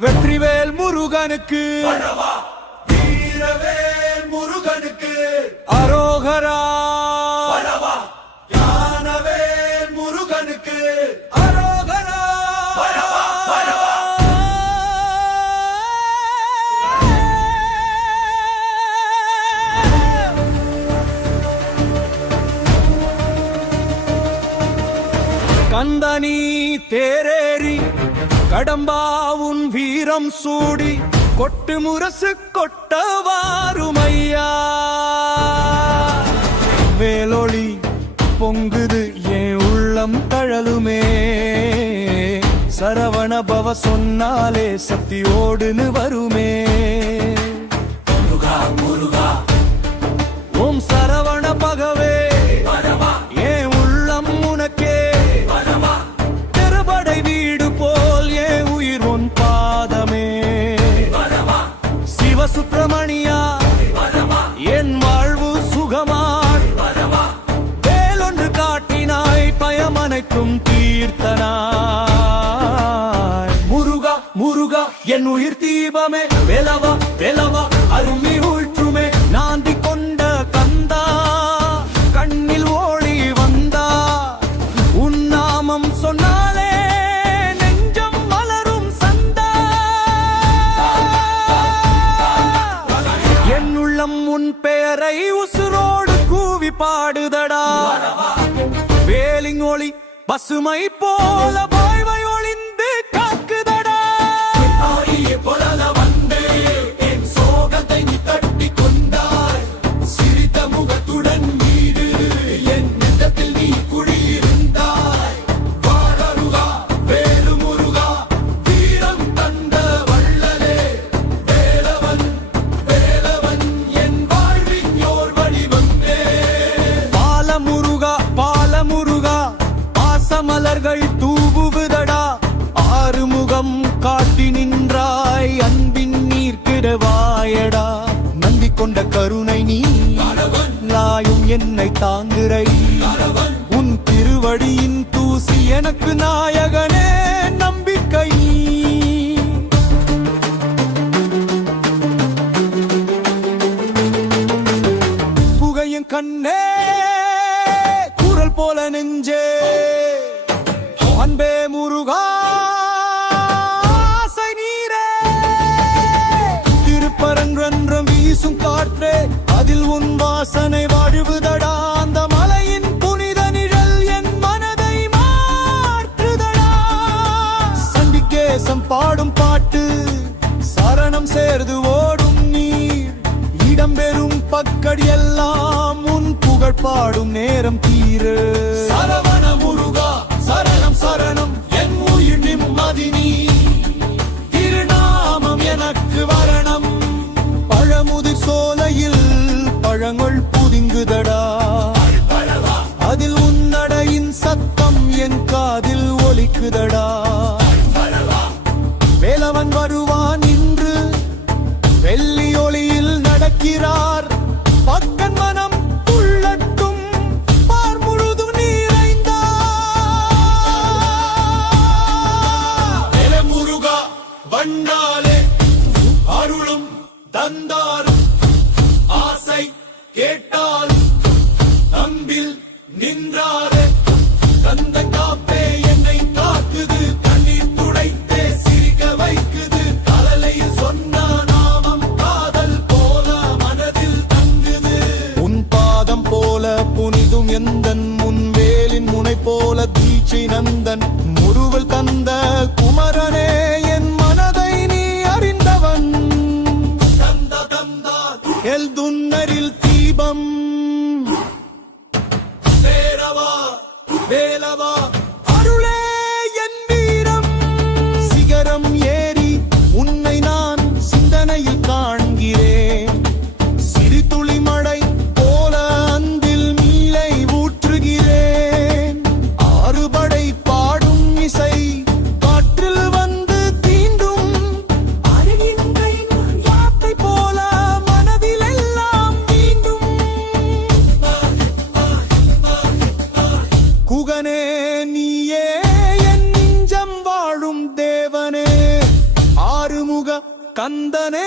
வெற்றிவேல் முருகனுக்கு வீரவேல் முருகனுக்கு அரோகரா ஞானவேல் முருகனுக்கு அரோகரா கந்தனி தேரேறி கடம்பாவுன் வீரம் சூடி கொட்டு முரசு கொட்டவாருமையா வேலொளி பொங்குது என் உள்ளம் தழலுமே சரவண பவ சொன்னாலே சக்தியோடுன்னு வருமே முருகா முருகா ஓம் சரவண பகவே என் உள்ளம் உனக்கே திருபடை வீடு போல் என் உயிர் உன் பாதமே சிவசுப்பிரமணியா என் வாழ்வு சுகமாய் வேலொன்று காட்டினாய் பயமனைக்கும் தீர்த்தனாய் முருகா முருகா என் உயிர் தீபமே வேலவா வேலவா அருமி ஊற்றுமே நாந்தி கொண்ட கந்தா கண்ணில் ஓடி வந்தா உன் நாமம் சொன்னாலே நெஞ்சம் மலரும் சந்தா என் உள்ளம் உன் பெயரை உசுரோடு கூவி பாடுதடா வேலிங் ஒளி பசுமை போல வாழ்வை ஒளிந்து காக்குதடா பொலல வந்து என் சோகத்தை நீ தட்டி கொண்டாய் சிரித்த முகத்துடன் வீடு என் நெஞ்சத்தில் நீ குடியிருந்தாய் வாழருகா வேலு முருகா வீரம் தந்த வள்ளலே வேலவன் வேலவன் என் வாழ்வின் யோர் வடிவந்தே பாலமுருகா பாசமலர்கள் தூவுதடா ஆறுமுகம் காட்டி நின்றாய் அன்பின் நீர் கிடவாயடா நந்தி கொண்ட கருணை நீ நாயும் என்னை தாங்குரை உன் திருவடியின் தூசி எனக்கு நாயகனே நம்பிக்கை புகையும் கண்ணே குரல் போல நெஞ்சே அன்பே முருகா ஆசை நீரே திருப்பரங்கன்றம் வீசும் காற்றே அதில் உன் வாசனை வாழுவதடா அந்த மலையின் புனித நிழல் என் மனதை மாற்றுதடா சண்டிகேசம் பாடும் பாட்டு சரணம் சேர்ந்து ஓடும் நீர் இடம்பெறும் பக்கடி எல்லாம் உன் புகழ் பாடும் நேரம் தீரு சரவண முருகா சரணம் சரணம் என் உயிர் நிம்மதி நீ திருநாமம் எனக்கு வரணம் பழமுதிர் சோலையில் பழங்கள் புதிங்குதடா அதில் உன்னடையின் சத்தம் என் காதில் ஒலிக்குதடா வேலவன் வருவான் இன்று வெள்ளி ஒளியில் நடக்கிறார் பக்கன் மனம் உள்ளட்டும் பார் முழுதும் நீரைந்தா முருகா வண்ணாலே அருளும் தந்தாரும் ஆசை கேட்டால் நம்பில் நின்றாரே கந்த காப்பே என்னை காக்குது கண்ணீர் துடைத்தே சிரிக்க வைக்குது கலலையில் சொன்ன நாமம் காதல் போல மனதில் தங்குது உன் பாதம் போல புனிதும் எந்தன் முன்வேலின் முனை போல தீட்சை நந்தன் முருவல் தந்த குமரனே என் மனதை நீ அறிந்தவன் தந்த தந்தா எல் துன்னரில் தீபம் சேரவா கந்தனே